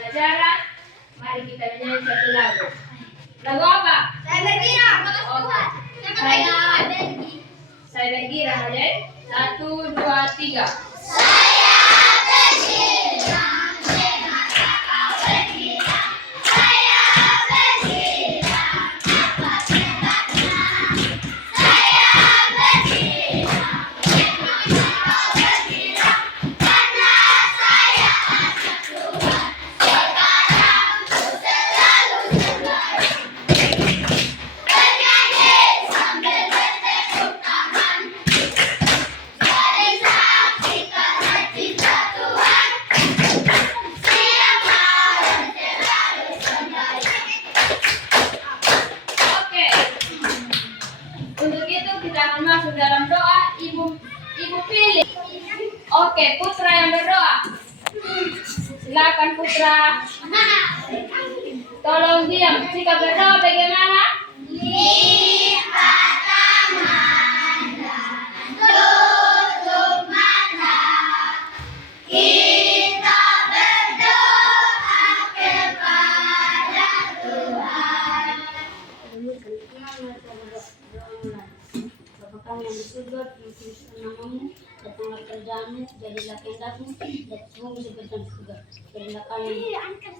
pembelajaran. Mari kita menyanyi satu lagu. Lagu apa? Saya berkira. Saya berkira, Adik. 1, 2, 3. Untuk itu kita akan masuk dalam doa. Ibu pilih. Oke, Putra yang berdoa. Silakan Putra. Tolong diam. Jika berdoa bagaimana? Lipat tangan dan tutup mata. Kita berdoa kepada Tuhan. Bapa kami yang di surga, dikuduskan namamu, datanglah kerajaanmu, jadilah kehendakmu, dan semua seperti di surga. Berilah kami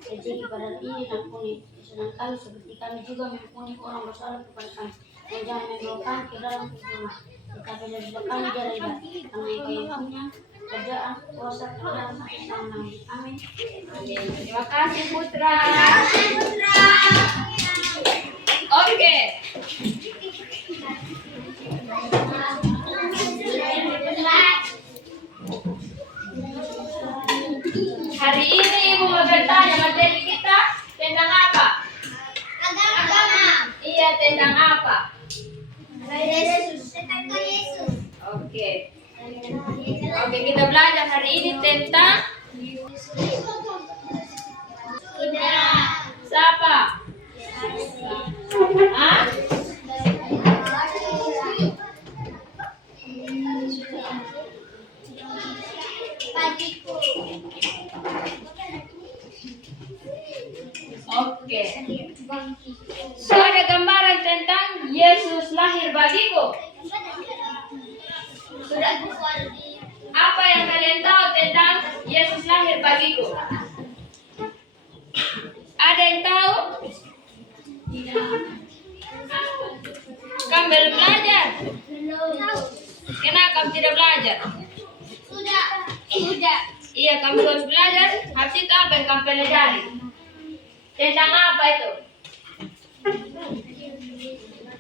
rezeki pada hari ini dan ampuni kesalahan kami seperti kami juga mengampuni orang bersalah kepada kami. Dan jangan membawa kami ke dalam kegelapan, tetapi berilah kami jalan hidup. Karena Engkau yang punya kerajaan, kuasa, dan kemenangan. Amin. Terima kasih Putra. Oke. Hari ini Ibu mau bertanya materi kita tentang apa? Agama. Iya, tentang apa? Yesus. Tentang Yesus. Oke. Oke, kita belajar hari ini tentang Sudah. siapa? Hah? Bagiku. Oke. So, ada gambaran tentang Yesus lahir bagiku. Sudah. Apa yang kalian tahu tentang Yesus lahir bagiku? Ada yang tahu? Kamu belum belajar? Kenapa kamu tidak belajar? Sudah. Iya, kamu harus belajar. Habis itu apa yang kamu pelajari? Tentang apa itu?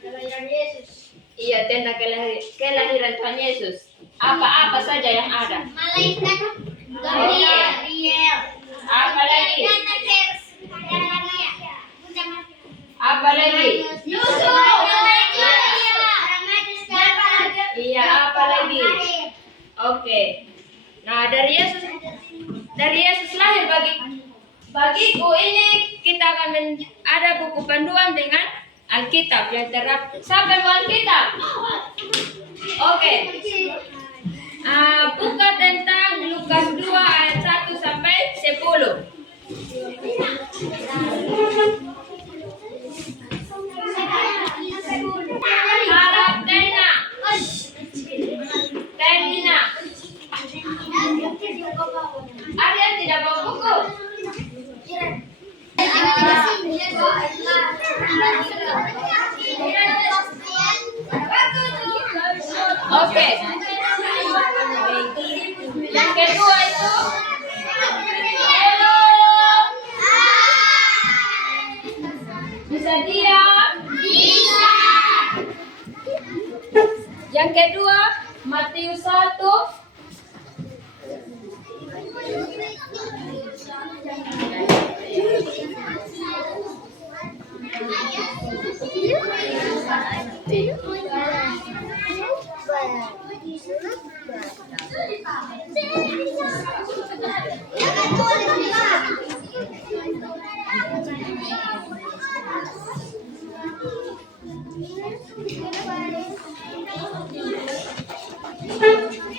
Kelahiran Yesus. Iya, tentang kelahiran Tuhan Yesus. Apa-apa saja yang ada. Malaikat Gabriel. Apa lagi? Apa lagi? Yusuf. Iya, apa lagi? Oke. Nah, dari Yesus lahir bagiku ini kita akan ada buku panduan dengan Alkitab yang terap. Siapa yang mau Alkitab? Oke. Buka tentang Lukas 2 ayat 1 sampai 10. Harap tenang. Tenang. Ada yang tidak bawa buku? Oke. Yang kedua itu bisa diam. Yang kedua Matius 1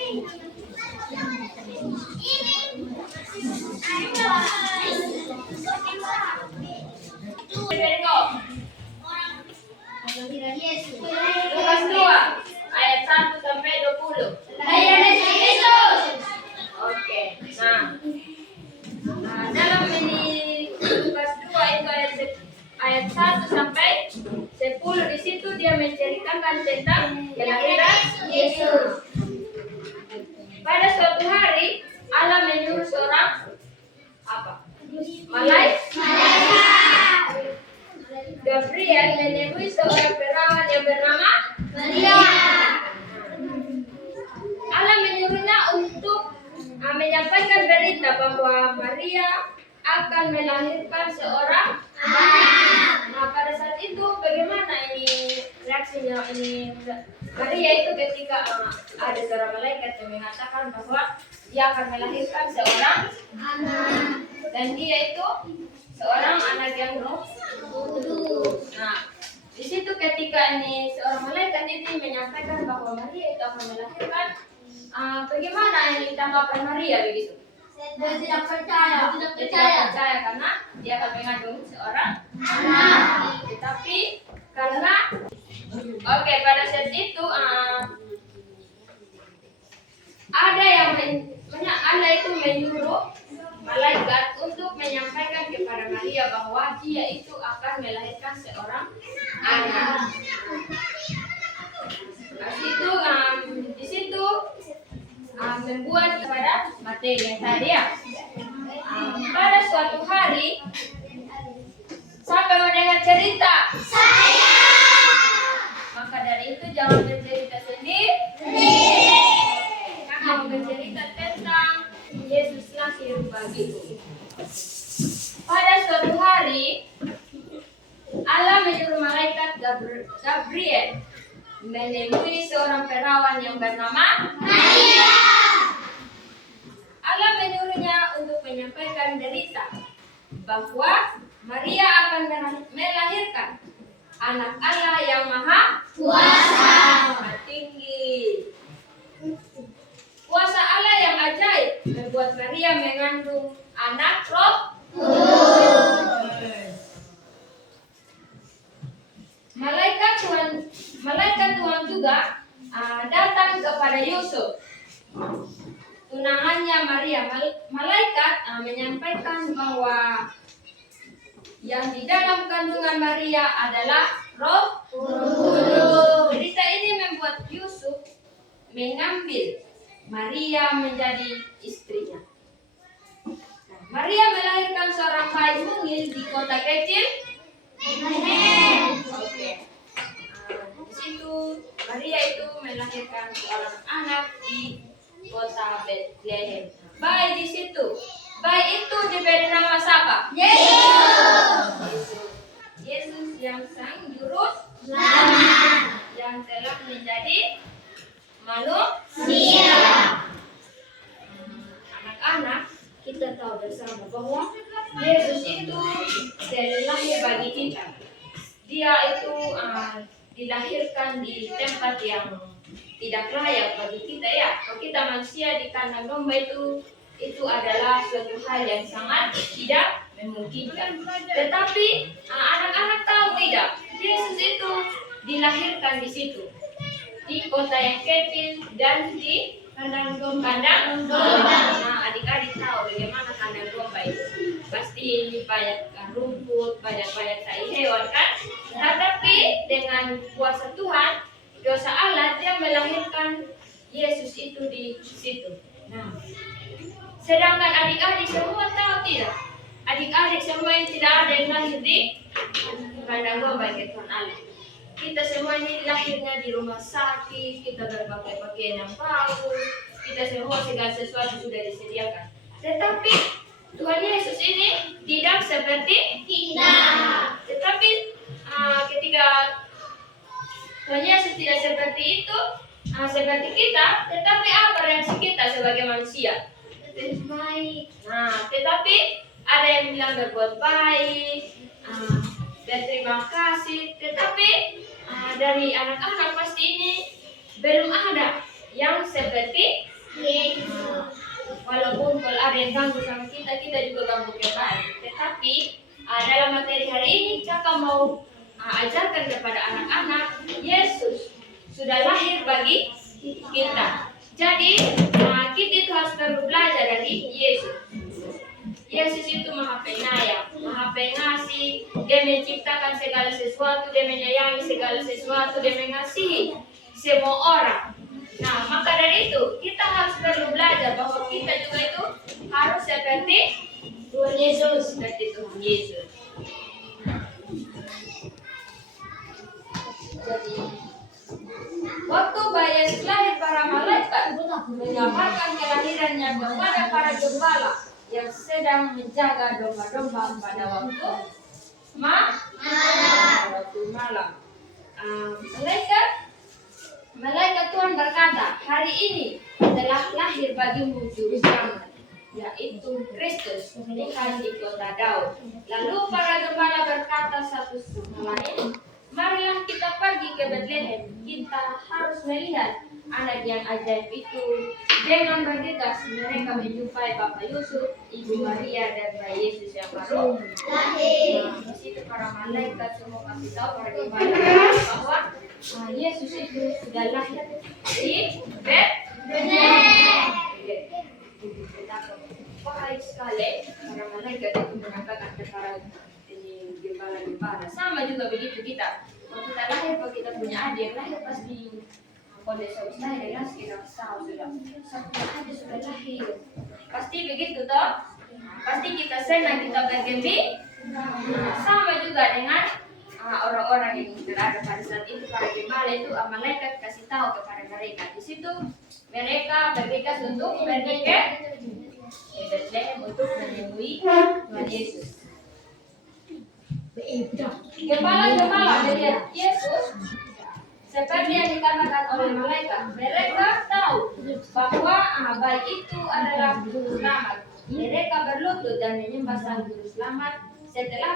Thank you. ayat 1 sampai 10. Di situ dia menceritakan tentang kelahiran Yesus. Pada suatu hari Allah menyuruh seorang apa? Malaikat Gabriel menemui seorang perawan yang bernama Maria. Allah menyuruhnya untuk menyampaikan berita bahwa Maria akan melahirkan seorang anak. Nah, pada saat itu bagaimana ini reaksinya ini Maria itu ketika ada seorang malaikat yang mengatakan bahwa dia akan melahirkan seorang anak dan dia itu seorang anak yang kudus. Nah, di situ ketika ini seorang malaikat ini menyampaikan bahwa Maria itu akan melahirkan, bagaimana ini tanggapan Maria begitu? Dia tidak percaya. Dia tidak percaya karena dia akan mengandung seorang anak. Tetapi karena pada saat itu ada yang Allah itu menyuruh malaikat untuk menyampaikan kepada Maria bahwa dia itu akan melahirkan seorang anak. Di situ membuat pada materi yang tadi ya. Pada suatu hari, siapa mau dengar cerita? Saya. Maka dari itu jangan bercerita sendiri. Kakak mau bercerita tentang Yesus lahir bagiku. Pada suatu hari, Allah menyuruh malaikat Gabriel menemui seorang perawan yang bernama Maria. Allah menyuruhnya untuk menyampaikan berita bahwa Maria akan melahirkan anak Allah yang maha kuasa, maha tinggi. Kuasa Allah yang ajaib membuat Maria mengandung anak Roh Kudus. Malaikat Tuhan juga datang kepada Yusuf, tunangannya Maria. Malaikat menyampaikan bahwa yang di dalam kandungan Maria adalah Roh Kudus. Berita ini membuat Yusuf mengambil Maria menjadi istrinya. Maria melahirkan seorang bayi mungil di kota kecil. Di situ Maria itu melahirkan seorang anak di kota Bethlehem. Bayi di situ, bayi itu diberi nama siapa? Yesus yang sang juru selamat, yang telah menjadi manusia. Anak-anak, kita tahu bersama bahwa Yesus itu lahir bagi kita. Dia itu dilahirkan di tempat yang tidak layak bagi kita ya. Kalau kita manusia di kandang domba itu adalah suatu hal yang sangat tidak memungkinkan. Tetapi anak-anak tahu tidak, Yesus itu dilahirkan di situ, di kota yang kecil dan di kandang domba. Nah, adik-adik tahu bagaimana kandang domba itu. Pasti ini banyak rumput, banyak tai hewan kan? Tetapi dengan kuasa Tuhan, dosa Allah, dia melahirkan Yesus itu di situ. Nah, sedangkan adik-adik semua tahu tidak? Adik-adik semua yang tidak ada yang lahir di kandang domba Tuhan Allah. Kita semua ini lahirnya di rumah sakit, kita berpakai pakaian yang bagus, kita semua segala sesuatu sudah disediakan. Tetapi Tuhan Yesus ini tidak seperti kita. Tetapi ketika Tuhan Yesus tidak seperti itu, seperti kita, tetapi apa reaksi kita sebagai manusia? Baik. Nah, tetapi ada yang bilang berbuat baik, berterima kasih, tetapi dari anak-anak pasti ini belum ada yang seperti Yesus. Walaupun kalau ada yang ganggu sama kita juga ganggu kembali. Tetapi dalam materi hari ini kakak mau ajarkan kepada anak-anak, Yesus sudah lahir bagi kita. Jadi kita itu harus perlu belajar dari Yesus. Yesus itu maha penyayang, maha pengasih. Dia menciptakan segala sesuatu, dia menyayangi segala sesuatu, dia mengasihi semua orang. Nah, maka dari itu kita harus perlu belajar bahwa kita juga itu harus seperti Tuhan Yesus, seperti Tuhan Yesus. Jadi, waktu bayi Yesus lahir, para malaikat menggambarkan kelahirannya kepada para gembala yang sedang menjaga domba-domba pada waktu malam. Malaikat Tuhan berkata, hari ini telah lahir bagimu juru selamat, yaitu Kristus, Tuhan di kota Daud. Lalu para gembala berkata satu sama lain, marilah kita pergi ke Bethlehem. Kita harus melihat anak yang ajaib itu. Dengan bergegas mereka menjumpai Bapak Yusuf, Ibu Maria, dan bayi Yesus yang baru lahir. Di situ para malaikat semua kasih tahu para gembala bahwa Yesus itu sudah lahir di Bethlehem. Baik sekali para malaikat itu mengatakan kepada gembala-gembala. Sama juga begitu kita. Kalau kita lahir, kalau kita punya adik yang lahir pasti kalau sudah lahir, ya sekitar setahun sudah. Satu adik sudah lahir. Pasti begitu toh. Pasti kita senang, kita bergembira. Sama juga dengan orang-orang yang berada pada saat itu, para gembala itu malaikat kasih tahu kepada mereka. Di situ mereka bergegas untuk pergi ke Bethlehem untuk menemui Tuhan Yesus. Gembala-gembala melihat Yesus seperti yang dikatakan oleh malaikat. Mereka tahu bahwa bayi itu adalah juru selamat. Mereka berlutut dan menyembah sang juru selamat. Setelah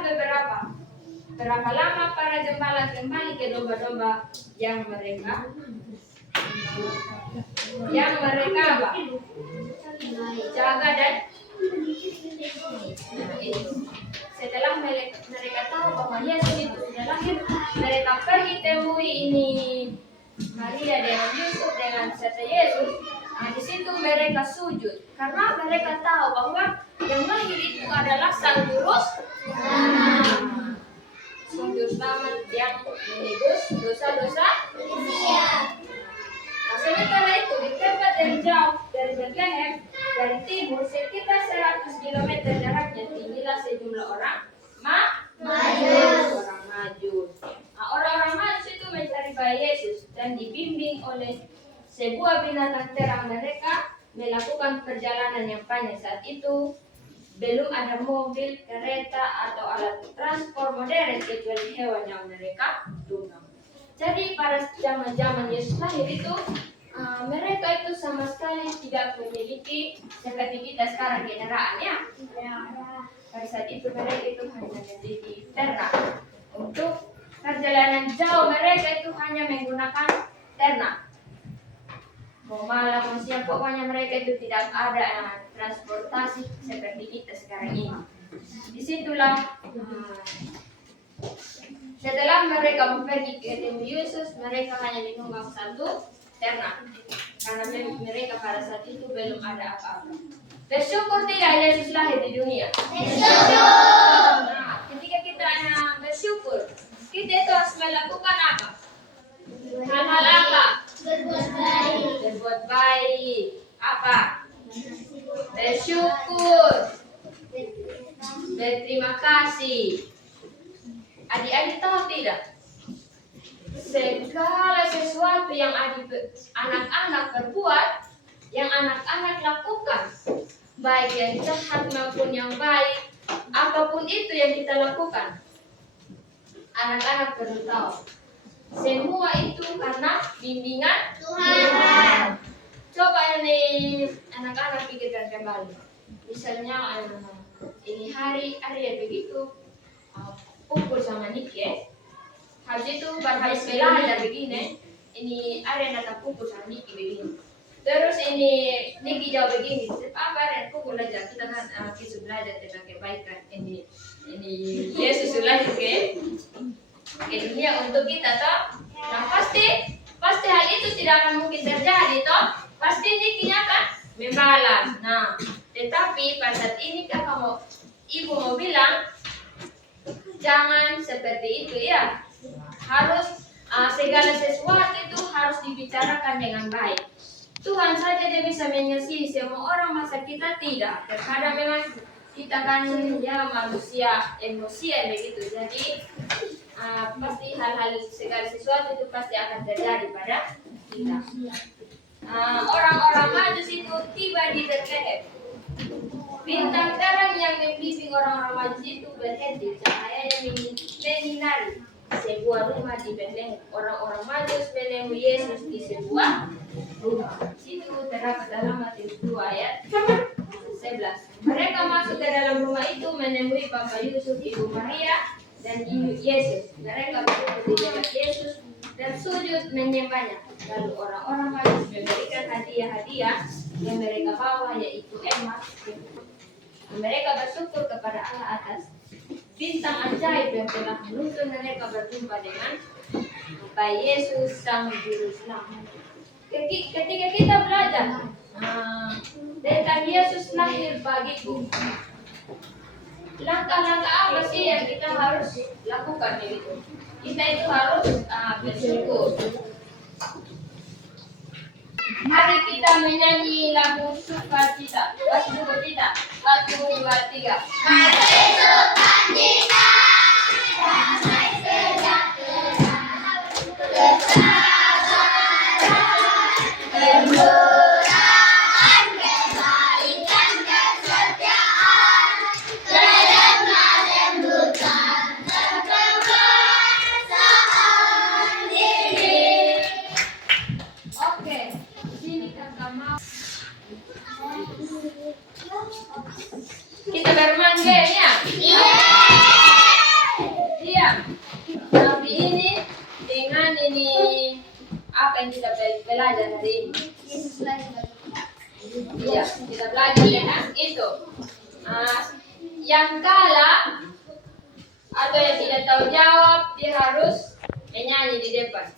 berapa lama para gembala kembali ke domba-domba yang mereka jaga dan setelah mereka tahu bahwa Yesus itu sudah lahir, mereka pergi temui ini Maria dengan Yusuf dengan serta Yesus. Di situ mereka sujud karena mereka tahu bahwa yang lahir itu adalah sang juru selamat yang menebus dosa-dosa manusia. Sementara itu di tempat yang jauh dari Bethlehem, dari timur sekitar 100 km jaraknya, tinggilah sejumlah orang Majus. Orang-orang Majus itu mencari bayi Yesus dan dibimbing oleh sebuah binatang terang. Mereka melakukan perjalanan yang panjang. Saat itu belum ada mobil, kereta, atau alat transport modern kecuali hewan yang mereka tunggang. Jadi pada zaman Yesus lahir itu mereka itu sama sekali tidak memiliki seperti kita sekarang kendaraan ya. Pada saat itu mereka itu hanya memiliki ternak. Untuk perjalanan jauh mereka itu hanya menggunakan ternak. Mau malam, mau siang, pokoknya mereka itu tidak ada transportasi seperti kita sekarang ini. Disitulah setelah mereka pergi ke tempat Yesus, mereka hanya menunggang satu ternak. Karena mereka pada saat itu belum ada apa-apa. Bersyukur tidak Yesus lahir di dunia? Bersyukur. Nah, ketika kita bersyukur, kita itu harus melakukan apa? Hal-hal apa? Berbuat baik. Apa? Bersyukur. Berterima kasih. Adik-adik tahu tidak? Segala sesuatu yang anak-anak berbuat, yang anak-anak lakukan, baik yang jahat maupun yang baik, apapun itu yang kita lakukan, anak-anak perlu tahu. Semua itu karena bimbingan Tuhan. Coba ini anak-anak pikirkan kembali. Misalnya ini hari begitu pukul sama Niki. Habis itu habis belajar begini, ini Aren akan pukul sama Niki begini. Terus ini Niki jauh begini, apa Aren pukul aja, kita kan kita belajar tentang kebaikan. Ini Yesus sudah ke dunia untuk kita toh. Nah pasti hal itu tidak akan mungkin terjadi toh. Pasti Nikinya kan membalas. Nah, tetapi pada saat ini ibu mau bilang jangan seperti itu ya. Harus segala sesuatu itu harus dibicarakan dengan baik. Tuhan saja dia bisa mengasihi semua orang, masa kita tidak. Terkadang memang kita kan ya manusia emosian begitu. Jadi pasti hal-hal segala sesuatu itu pasti akan terjadi pada kita. Orang-orang majus itu tiba di Betlehem. Bintang terang yang membimbing orang-orang majus itu berhenti, cahayanya menyinari sebuah rumah di Betlehem. Orang-orang majus menemu Yesus di sebuah rumah. Situ terdapat dalam Matius 2 ayat 11. Mereka masuk ke dalam rumah itu menemui Bapak Yusuf, Ibu Maria, dan Ibu Yesus. Mereka berduduk di dekat Yesus dan sujud menyembahnya. Lalu orang-orang majus memberikan hadiah-hadiah yang mereka bawa, yaitu emas. Mereka bersyukur kepada Allah atas bintang ajaib yang telah menuntun mereka berjumpa dengan Bapak Yesus Sang Juru Selamat. Ketika kita belajar tentang Yesus lahir bagiku, langkah-langkah apa sih yang kita harus lakukan begitu? Kita itu harus bersyukur. Mari kita menyanyi lagu sukacita. Lagu sukacita. 1, 2, 3. Mari sukacita, damai sejahtera, kesabaran, kemurahan, kebaikan, kesetiaan, kelemah lembutan, kekuasaan diri. Oke, sini kakak mau. Kita bermain game ya? Iya. Tapi ini dengan ini apa yang kita belajar hari ini? Iya, kita belajar dengan itu. Yang kalah atau yang tidak tahu jawab, dia harus menyanyi di depan.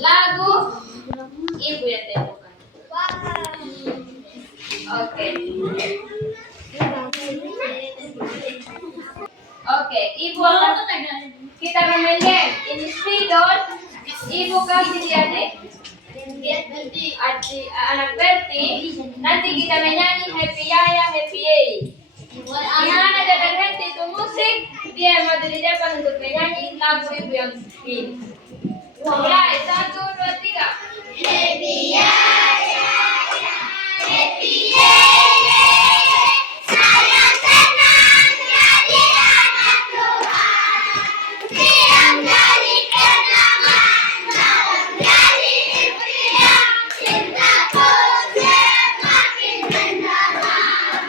Lagu ibu yang temukan. Oke. Oke, ibu akan kita bermain game. Ini spidol. Ibu kasih anak Berti. Nanti kita menyanyi Happy Yaya Happy Yay. Gimana dia berhenti itu musik, dia maju di depan untuk menyanyi lagu ibu yang ini. Mulai 1, 2, 3. Happy Yaya, Happy Yay, saya senang jadi anak Tuhan. Siang dari kenangan, malam jadi impian, cintaku semakin mendalam.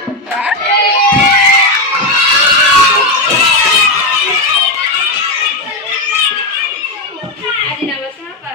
Ada nama siapa?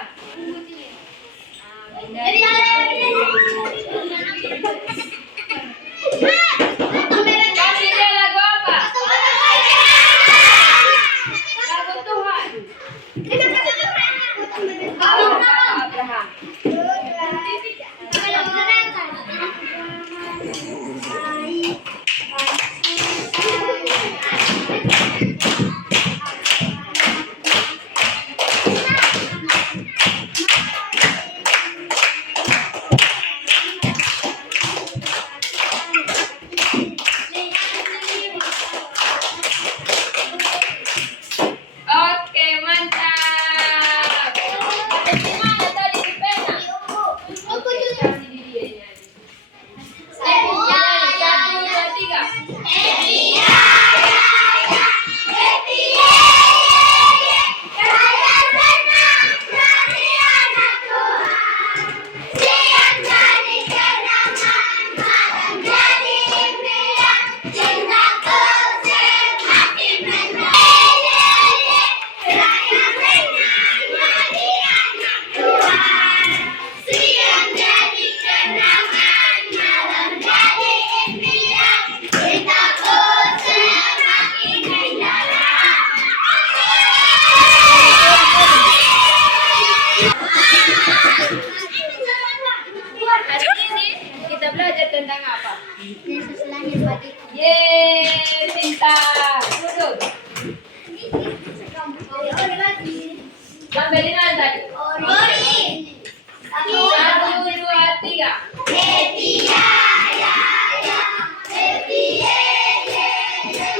Sampai di mana tadi? Ori. 1, 2, 3. Happy ya ya ya. Happy ye ye ye.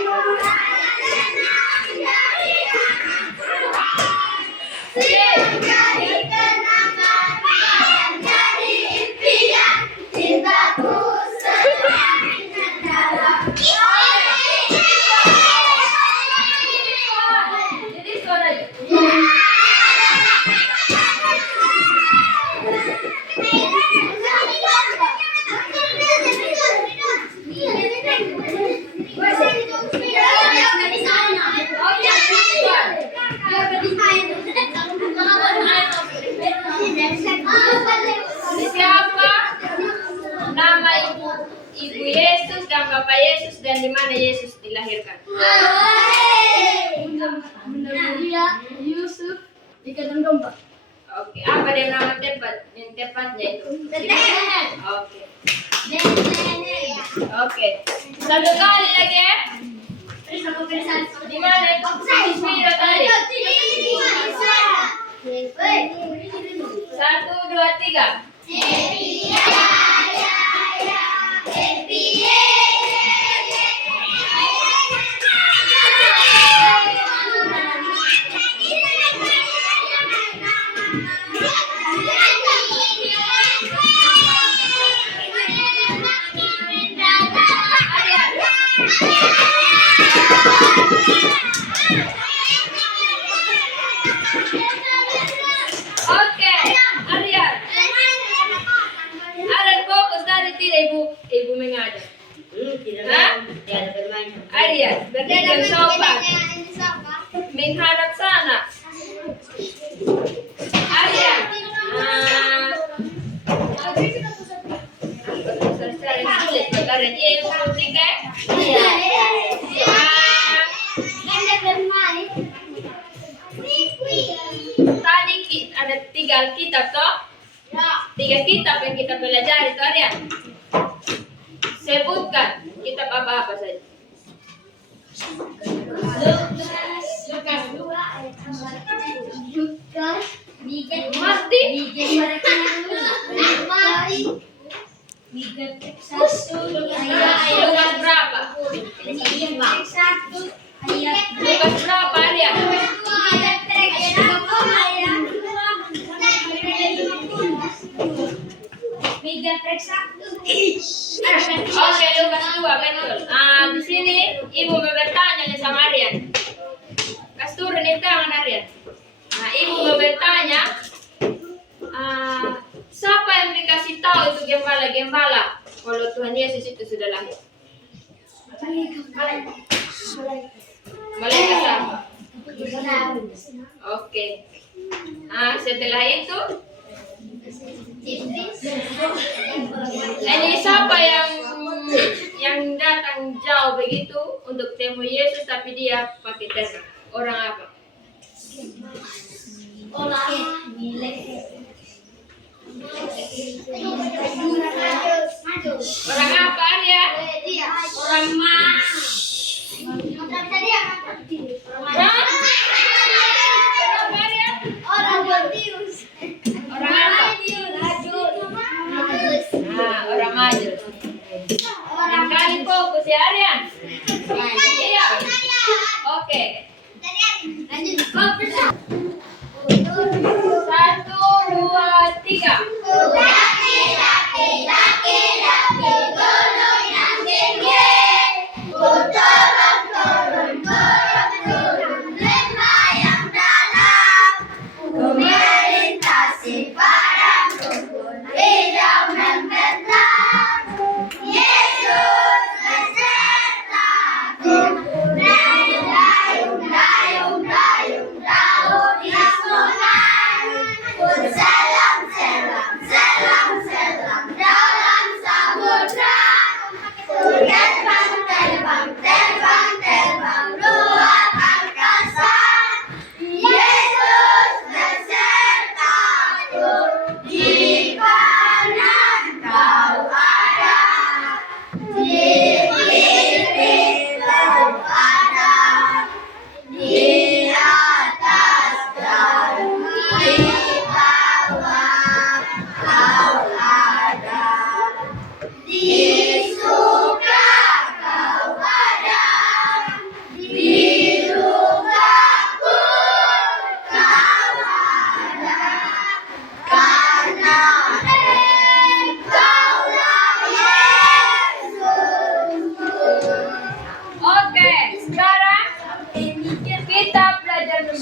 Dari anak Tuhan. Dari kenangan dari impian cintaku semakin dalam. Jadi suara siapa nama ibu Yesus dan Bapak Yesus dan di mana Yesus dilahirkan? Yusuf di kandang domba. Oke, apa dia nama yang tepatnya itu? Oke. Oke. Satu kali lagi ya. Di mana itu? Bismillah tadi. 1, 2, 3. Happy ya ya ya. Happy ye ye Oke, Aryan. Aryan fokus tadi tidak ibu mengajar. Hah? Aryan, berdiri yang sopan. Menghadap sana. Aryan. Secara sulit, karena dia yang penting kan? Tadi ada 3 kitab toh? 3 kitab yang kita pelajari toh Aryan. Sebutkan kitab apa-apa saja. Mati? Lukas berapa? Lukas berapa Aryan? Oke, Lukas 2, betul. Di sini ibu bertanya nih sama Aryan. Kas turun di tangan Aryan. Nah, ibu bertanya, siapa yang dikasih tahu itu gembala-gembala kalau Tuhan Yesus itu sudah lahir? Malaikat apa? Oke. Setelah itu, ini siapa yang datang jauh begitu untuk temu Yesus tapi dia pakai ternak? Orang apa? Orang apa Arya? Orang Orang apa? Orang Majus. Yang kali fokus ya Aryan. Iya. Oke. 1, 2, 3. Melintasi padang rumput hijau membentang. Yesus besertaku dari layung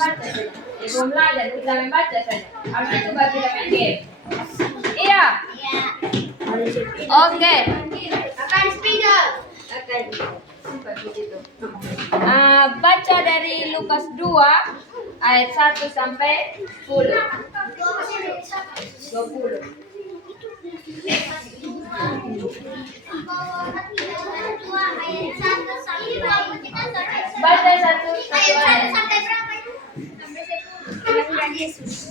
membaca saja. Ibu belajar, kita membaca saja. Habis itu baru kita main game. Iya. Oke. Akan spidol. Baca dari Lukas 2 ayat 1 sampai 10. 20. Baca satu ayat. Sampai berapa itu? Sampai 10. Kelahiran Yesus.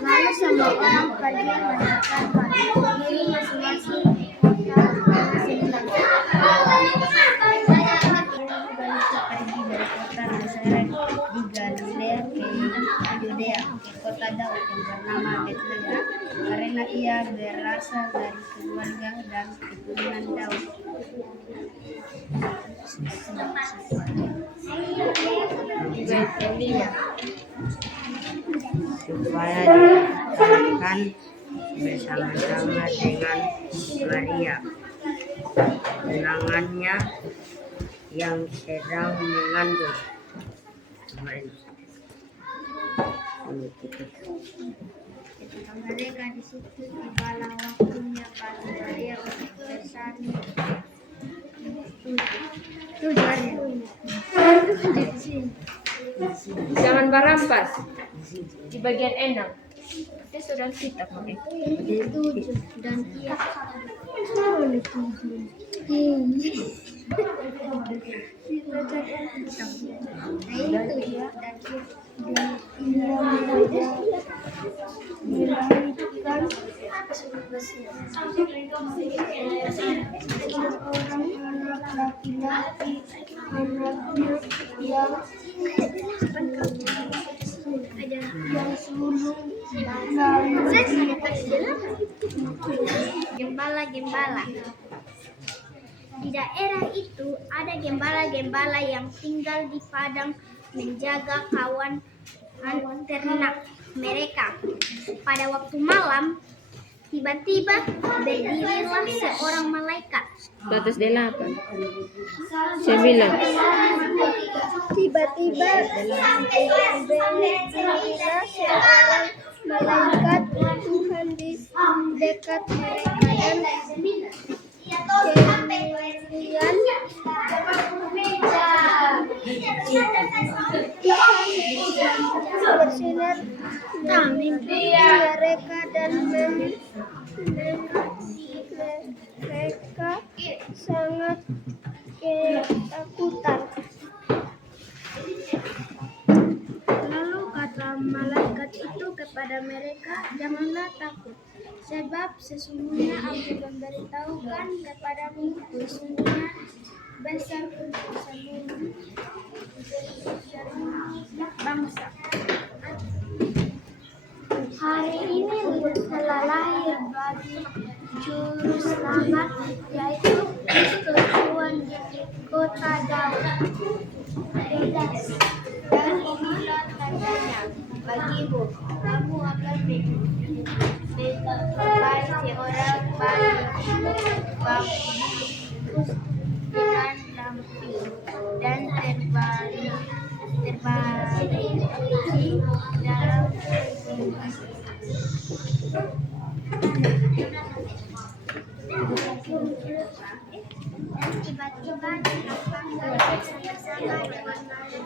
Lalu semua orang pergi meninggalkan diri masing-masing. Pergi dari kota Nazaret di Galilea ke Yudea ke kota Daud yang bernama Betlehem karena ia berasal dari keluarga dan keturunan Daud. Supaya dikatakan bersama-sama dengan Maria, tunangannya yang sedang mengandung. Ketika mereka di situ, tibalah waktunya bagi Maria untuk bersanding. Jangan berampas. Di bagian 6. Itu sudah kita pakai. Dan ia gembala-gembala. Di daerah itu ada gembala-gembala yang tinggal di padang menjaga kawan ternak mereka. Pada waktu malam, tiba-tiba berdirilah seorang malaikat. 108. 9. Tiba-tiba berdirilah seorang malaikat Tuhan di dekat mereka dan bersinar mimpi mereka dan mereka sangat ketakutan. Lalu kata malaikat itu kepada mereka, janganlah takut, sebab sesungguhnya aku memberitahukan kepadamu sesungguhnya besar untuk seluruh bangsa. Hari ini telah lahir bagi juru selamat, yaitu Kristus Tuhan di kota Daud. Dan inilah tandanya bagimu, kamu akan berbaik seorang bungkus dengan lampu dan terbaring dalam dan tiba-tiba di lapang bersama-sama dengan Maria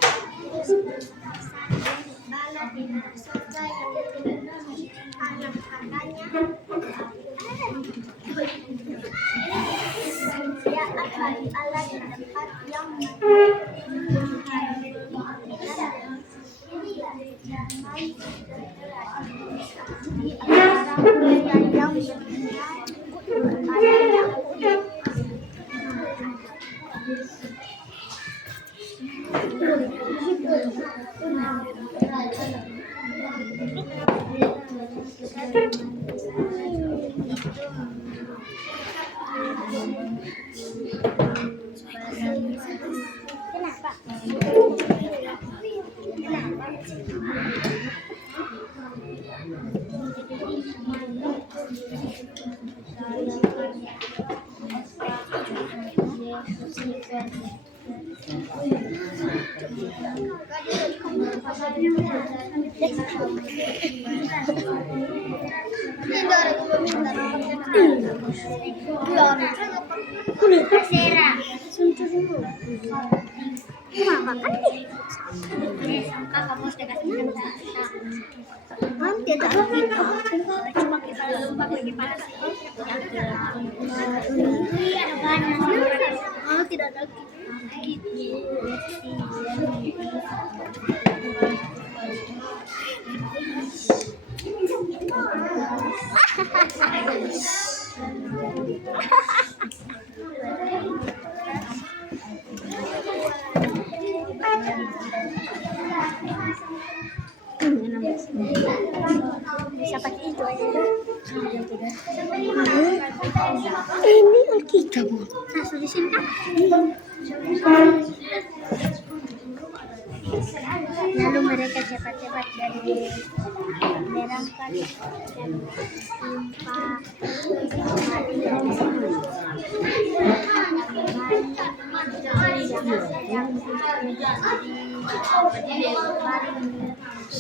Bisa pakai itu aja deh. Ini Alkitab. Masuk di sini kan? Lalu mereka cepat-cepat dari berangkat dan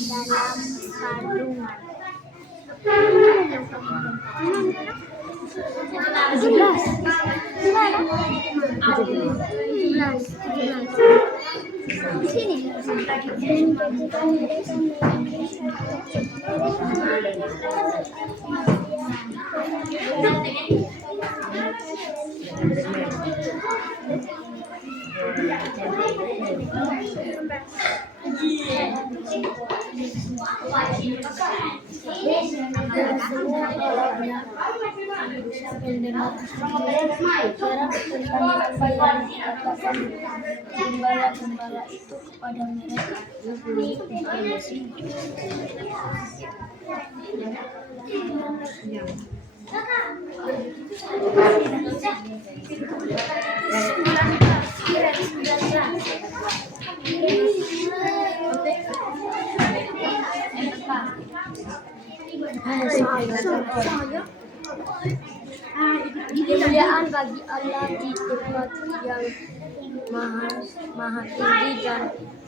dalam kandungan. 17. Di sini. Gembala itu kepada mereka. Kemuliaan bagi Allah di tempat yang maha tinggi dan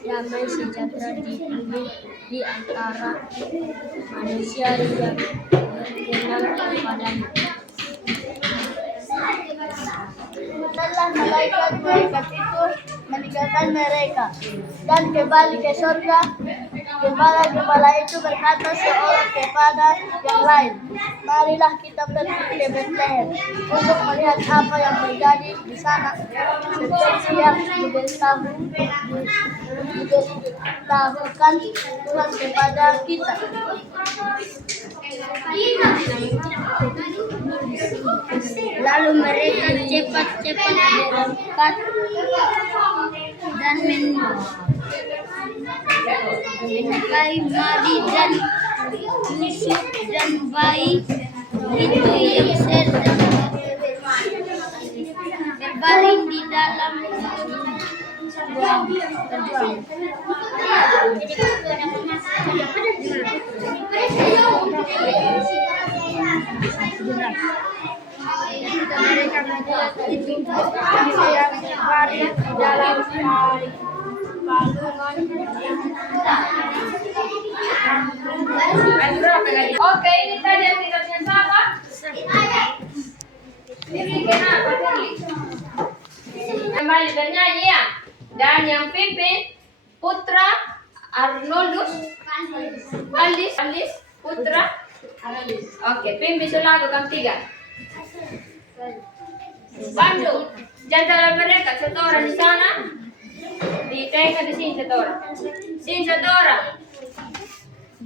damai sejahtera di bumi di antara manusia yang berkenan kepadanya. Setelah malaikat itu meninggalkan mereka dan kembali ke surga, gembala itu berkata seorang kepada yang lain, marilah kita pergi ke Bethlehem untuk melihat apa yang terjadi di sana seperti yang diberitahukan Tuhan kepada kita. Lalu mereka cepat-cepat berangkat dan menikahi Mari dan Yusuf dan bayi itu yang sedang berbaring di dalam mereka Oke, ini tadi yang tidaknya sama. Ini kenapa tadi? Kembali bernyanyi ya. Dan yang pimpin Putra Arnoldus Alis Putra Alis. Oke, pimpin selalu kang 3. Bandung. Di antara mereka satu orang di sana di teka di sini satu orang. Sini satu orang.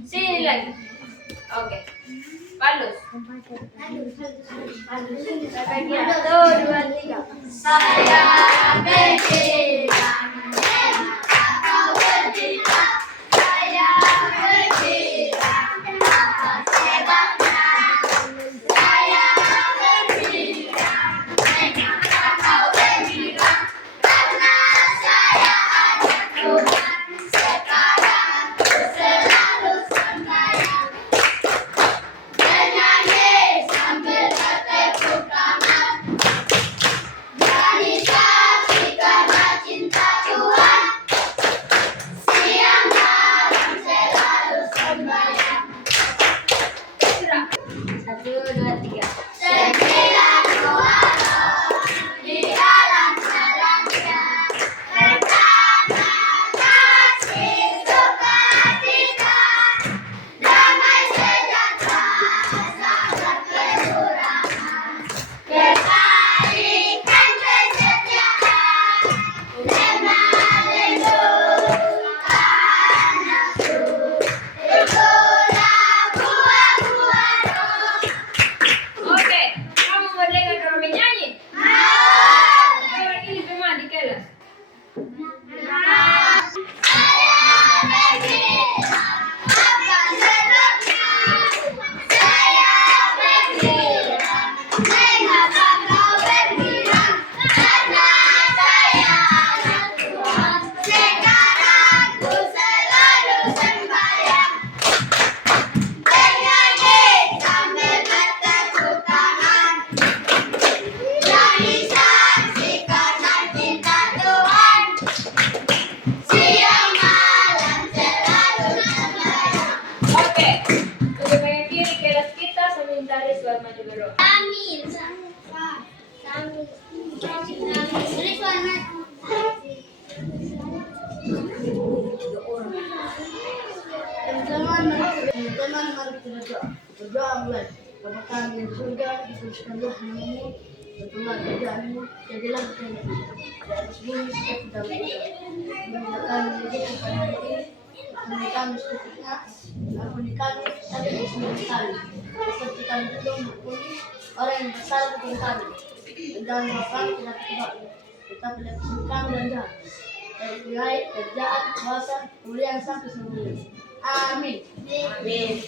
Sini lagi. Oke. Balus. Satu, dua, tiga. Saya berjiwa. Kau berjiwa. Saya berjiwa. Apa sebabnya? Saya berjiwa. Mengapa kau berjiwa? Karena saya ada Tuhan. Sekarang ku selalu sembahyang. Bernyanyi sambil bertepuk tangan. Nyanyi saksikan cinta Tuhan. Siang malam selalu sembahyang. Satu, dua, tiga. Sembilan suara di dalam jalannya. Pertama kasih sukacita, damai sejahtera, sabar kekurangan, kebaikan kesetiaan, lemah lembut nafsu, itulah buah-buah roh. Oke, kamu mau dengar kami nyanyi? Orang ini cuma di kelas. Saya bergila, apa sebabnya? Saya bergila, mengapa kau bergila? Karena saya anak Tuhan. Sekarang ku selalu sembahyang. Bernyanyi sambil bertepuk tangan. Nyanyi saksikan cinta Tuhan. Siang malam selalu sembahyang. Oke, untuk mengakhiri kelas kita sementara suara maju berdoa. Amin. Teman-teman, mari kita berdoa. Berdoa mulai. Bapa kami yang di surga, dikuduskanlah namamu, berdoa kerjaanmu, jadilah kehendakmu di atas bumi seperti dalam surga. Berilah kami rezeki pada hari ini, ampuni kami secukupnya, ampuni kami sampai ke kami. Seperti kami juga mengampuni orang yang bersalah kepada kami. Dan jangan bawa kami ke dalam kebal, tetapi lepaskan kami dan jahat. Dari kerjaan, kuasa, kemuliaan sampai semuanya. Amin. Amin.